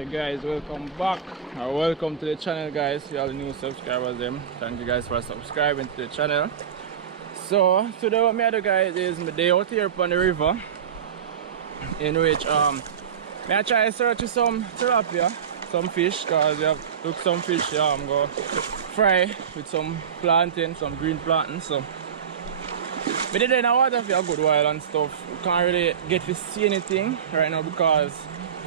Hey guys, welcome back or welcome to the channel, guys. For all the new subscribers, thank you guys for subscribing to the channel. So today what me do, guys, is my day out here upon the river, in which me I try to search some tilapia, some fish, cause we have look some fish. I'm go fry with some plantain, some green plantain. So we did in the water for a good while and stuff. We can't really get to see anything right now because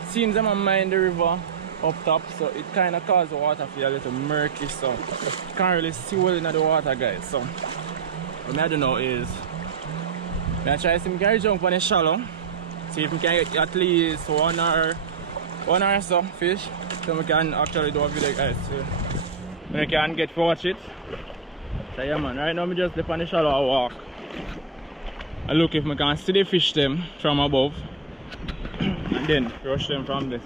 seems them mind the river up top, so it kind of causes the water to feel a little murky, so you can't really see well in the water, guys. So what I do now is I try to see if I can jump on the shallow, see if I can get at least one or so fish, so we can actually do a video, guys, so I can get to watch it. So yeah, man, right now I just dip on the shallow and walk and look if I can see the fish them from above and then rush them from there.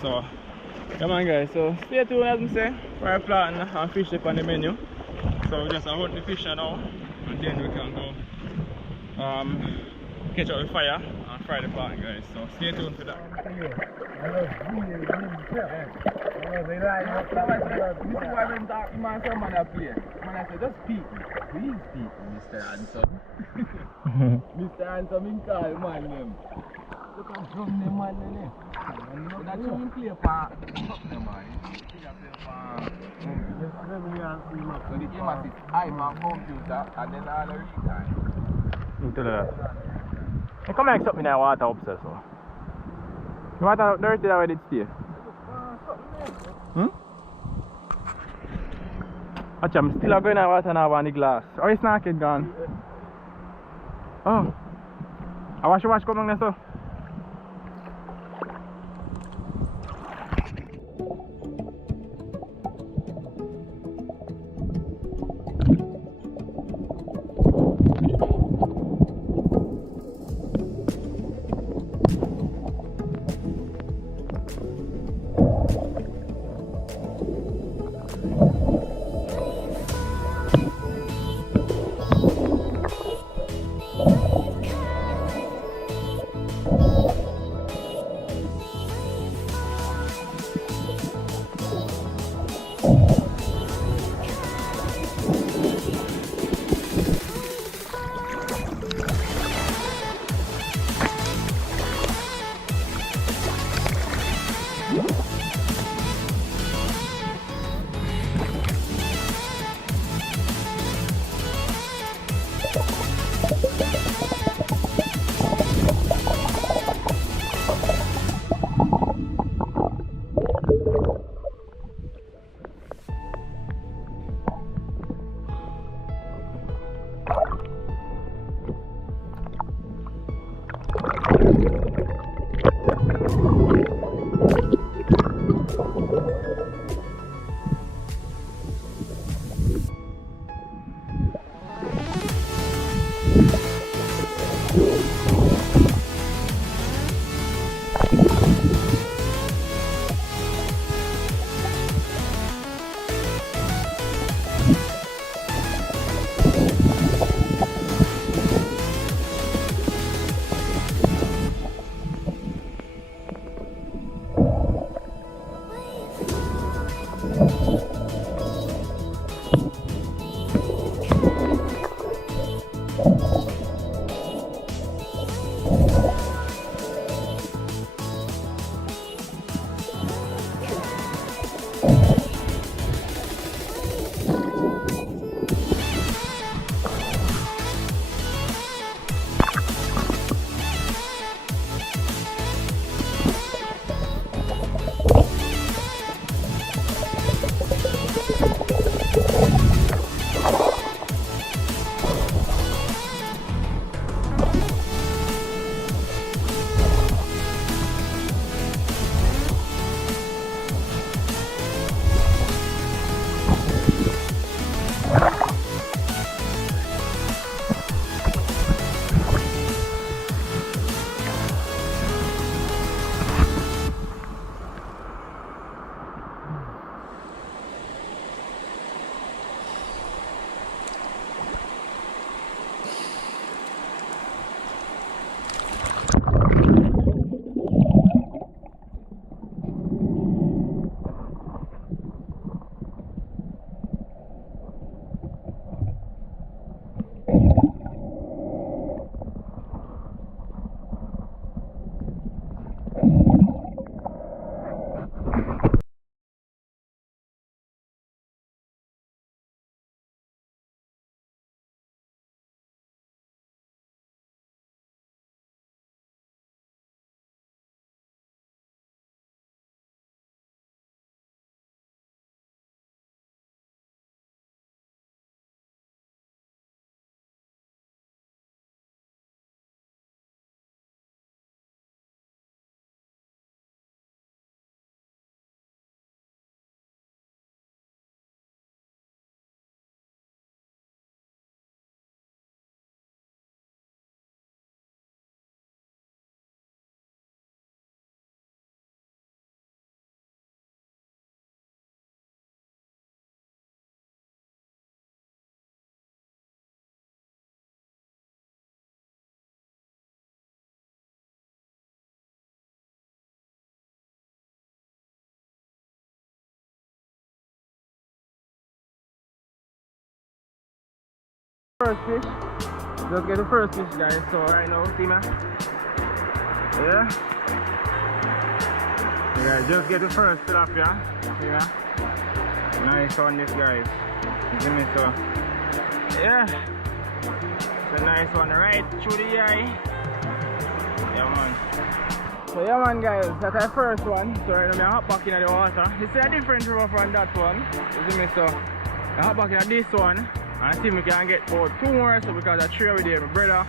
So come on, guys, so stay tuned, as I say, for a plan and fish up on the menu. So we just hunt the fish now and then we can go catch up the fire and fry the plan, guys. So stay tuned for that. This is why when talk to my son, man, I play. Man, I say, just speak. Please speak, Mr. Handsome. Mr. Handsome, in call man name. Look at drum them man name. That you will play for up them man. You can play for so the game has its iPad computer and then all the retime. Into that. Hey, come and something in the water upstairs, so. The water dirty that way did stay. Watch, I'm still going in the water now on the glass. Oh, it's not gone. Oh. I wash come on there, so. First fish. Just get the first fish, guys. So right now, see me? Yeah. Yeah, just get the first tilapia. See me? Nice one, this guys. You see me? So yeah, it's a nice one right through the eye. Yeah, man. So yeah, man, guys, that's our first one. So right now, I'm hop back in the water. It's a different river from that one. You see me? So I hop back in this one and see if we can get about 2 more. So because I 3 over there, my brother,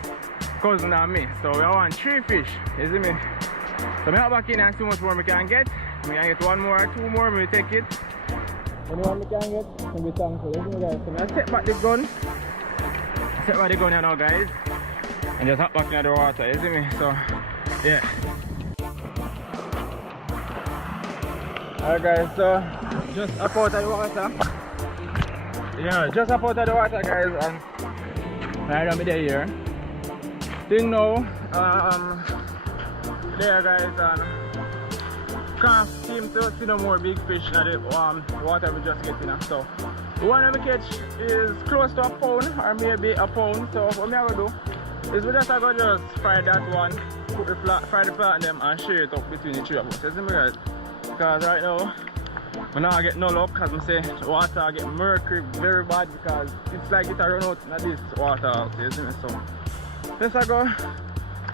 cousin, and me. So we want 3 fish. You see me? So I hop back in and see how much more we can get. We can get 1 more, 2 more, we take it. Anyone we can get, can be thankful. You see me, guys? So I set back the gun. Set back the gun here now, guys. And just hop back in the water. You see me? So yeah. Alright, guys, so just up out of the water. Yeah, just up out of the water, guys, and right on me there. Thing now, there, guys, and can't seem to see no more big fish in the water we just getting. So the one that we catch is close to a pound or maybe a pound. So what we have to do is we just have to just fry that one, put the fry the flat in them and share it up between the 3 of us. You see me, guys? Because right now I'm not getting no luck, because I say the water get mercury very bad, because it's like it run out in this water. You see me? So let's go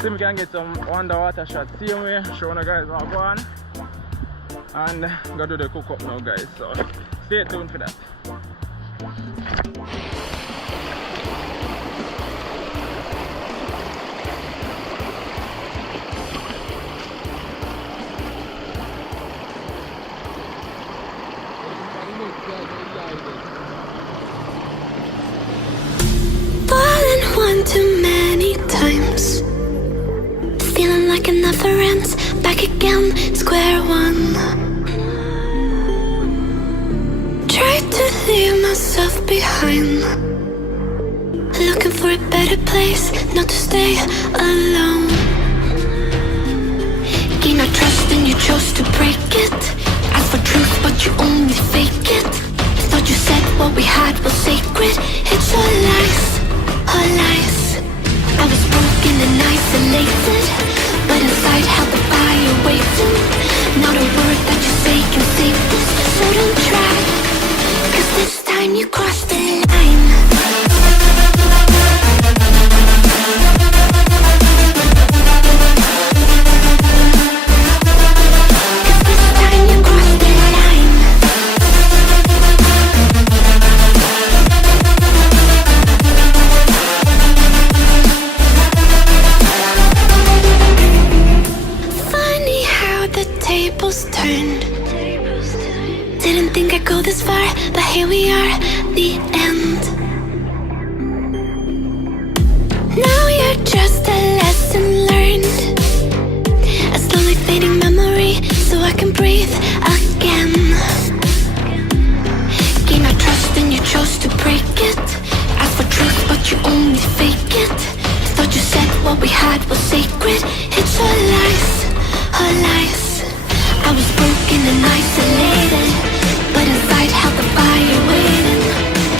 see if we can get some underwater shots. See you me, show you guys what go on and go do the cook up now, guys. So stay tuned for that. Too many times, feeling like it never ends. Back again, square one. Tried to leave myself behind, looking for a better place, not to stay alone. Gain our trust and you chose to break it. Ask for truth but you only fake it. Thought you said what we had was sacred. It's all lies, all lies. I was broken and isolated, but inside held the fire waiting. Not a word that you say can save this, so don't try, 'cause this time you crossed the line. Didn't think I'd go this far, but here we are, the end. Now you're just a lesson learned, a slowly fading memory, so I can breathe again. Gain our trust and you chose to break it. Ask for truth but you only fake it. Thought you said what we had was sacred. It's all lies, all lies. I was broken and isolated, but inside held the fire waiting.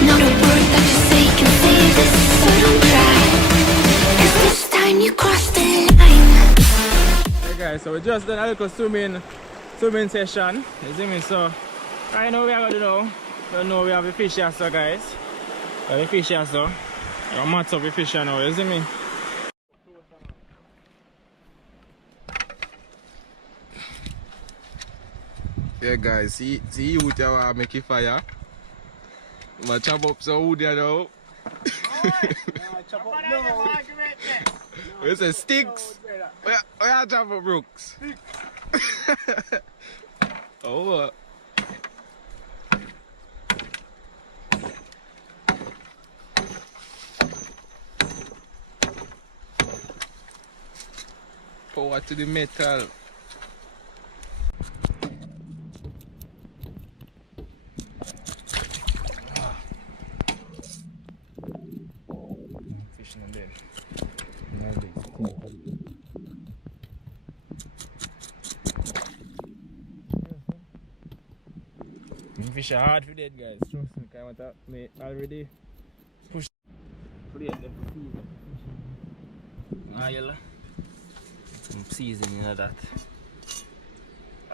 Not a word that you say can save this, so don't try, 'cause this time you crossed the line. Hey guys, so we just done a little swimming session. You see me? So right now we are gonna do now we have a fish here, so guys. We have a fish here, so we have mats of a fish here now, you see me? Yeah, guys, see you with your make it fire. My chop up some wood there now. It's a sticks. Where you chop up, Brooks? Oh. Power to the metal. Fish are hard for dead, guys. Trust me, I want to make already push. plate there for season. Ah, yellow. Some seasoning of that.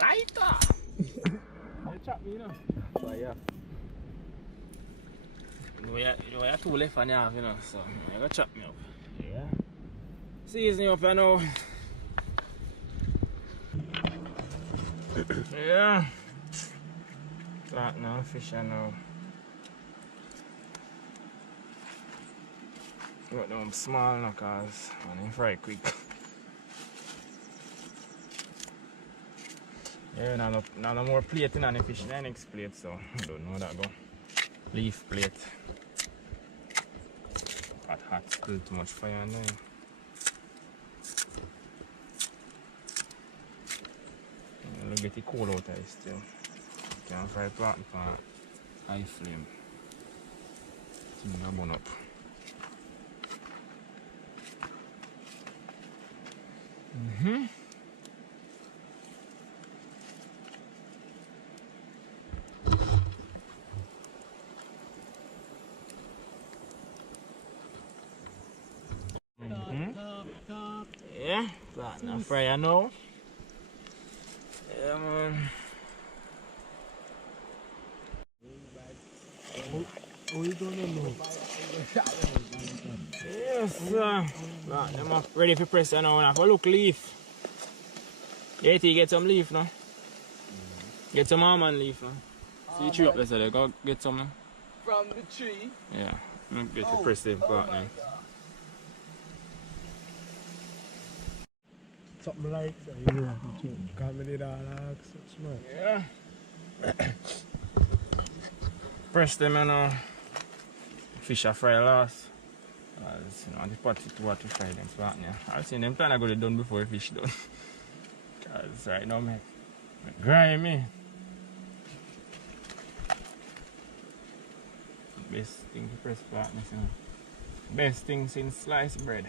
Lighter! You chop me, you know? Oh, yeah. You have two left on you have, you know, so you gotta chop me up. Yeah. Seasoning up, you know. Yeah. That now, fish I know. Got them small now, cause I need fry quick. Yeah, no more plating on the fish in the next plate, so I don't know that go. Leaf plate. Hot, still too much fire on there. I'll get it cold out of it still. Can't fry pot for high flame. It's gonna burn up. Yeah, that now fry I know. Yeah, man. Oh, you don't know. Yes, sir. Right, I'm ready for press now. Now go look leaf. Yeah, you get some leaf now. Get some almond leaf now. See you tree up there, so go get some now. From the tree? Yeah, I'm get to press the part now. Something like that, you know. Comedy that, Yeah. Press them, you know. Fish are fry last. You know, the pot is what to fry them spot now. I've seen them plan to go to done before the fish done. Cause right now, me grimy. Best thing to press partners, you know. Best thing since sliced bread.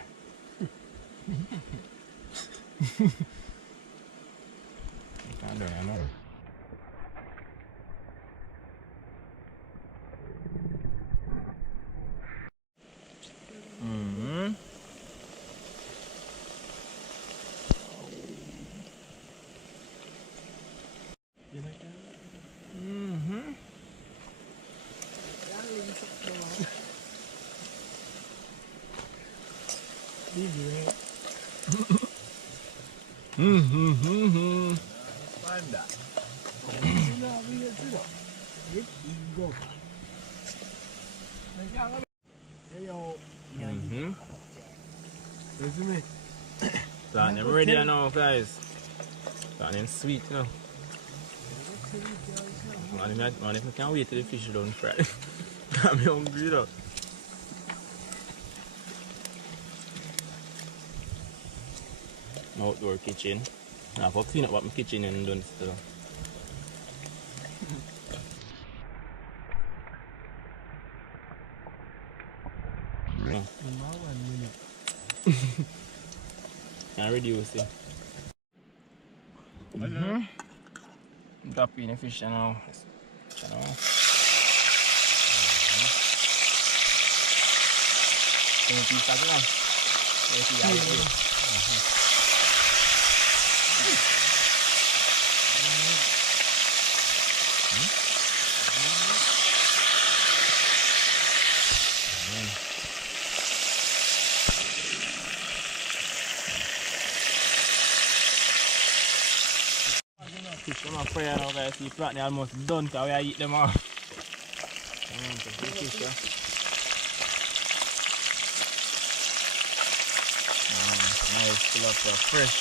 You can't do it, you know. Find that. Listen me. Plant them ready now, guys. Plant them sweet now. Man, if I can't wait till the fish done fry. Got me hungry though. My outdoor kitchen. Now I've got to clean up what my kitchen and done still. Can reduce it. Drop in the fish now. Fish them up fire now, guys. See, plant almost done because we eat them all. Nice, fill up fresh.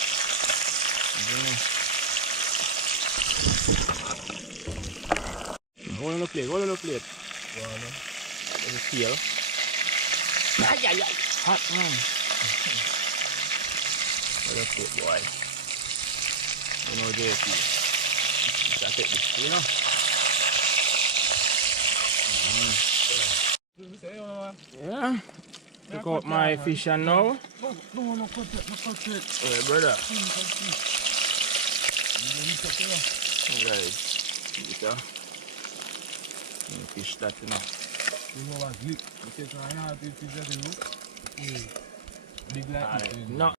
Hold on the plate, hold on the plate. There's a tail. Hot man. Hold the plate, boy. You know, JP. I take this, you know. Yeah. Look out my fish and now. No, cut it. Hey, brother. Guys, fish that, you know. You know what's lit? You say some royalty fish at the root. Big like this. No.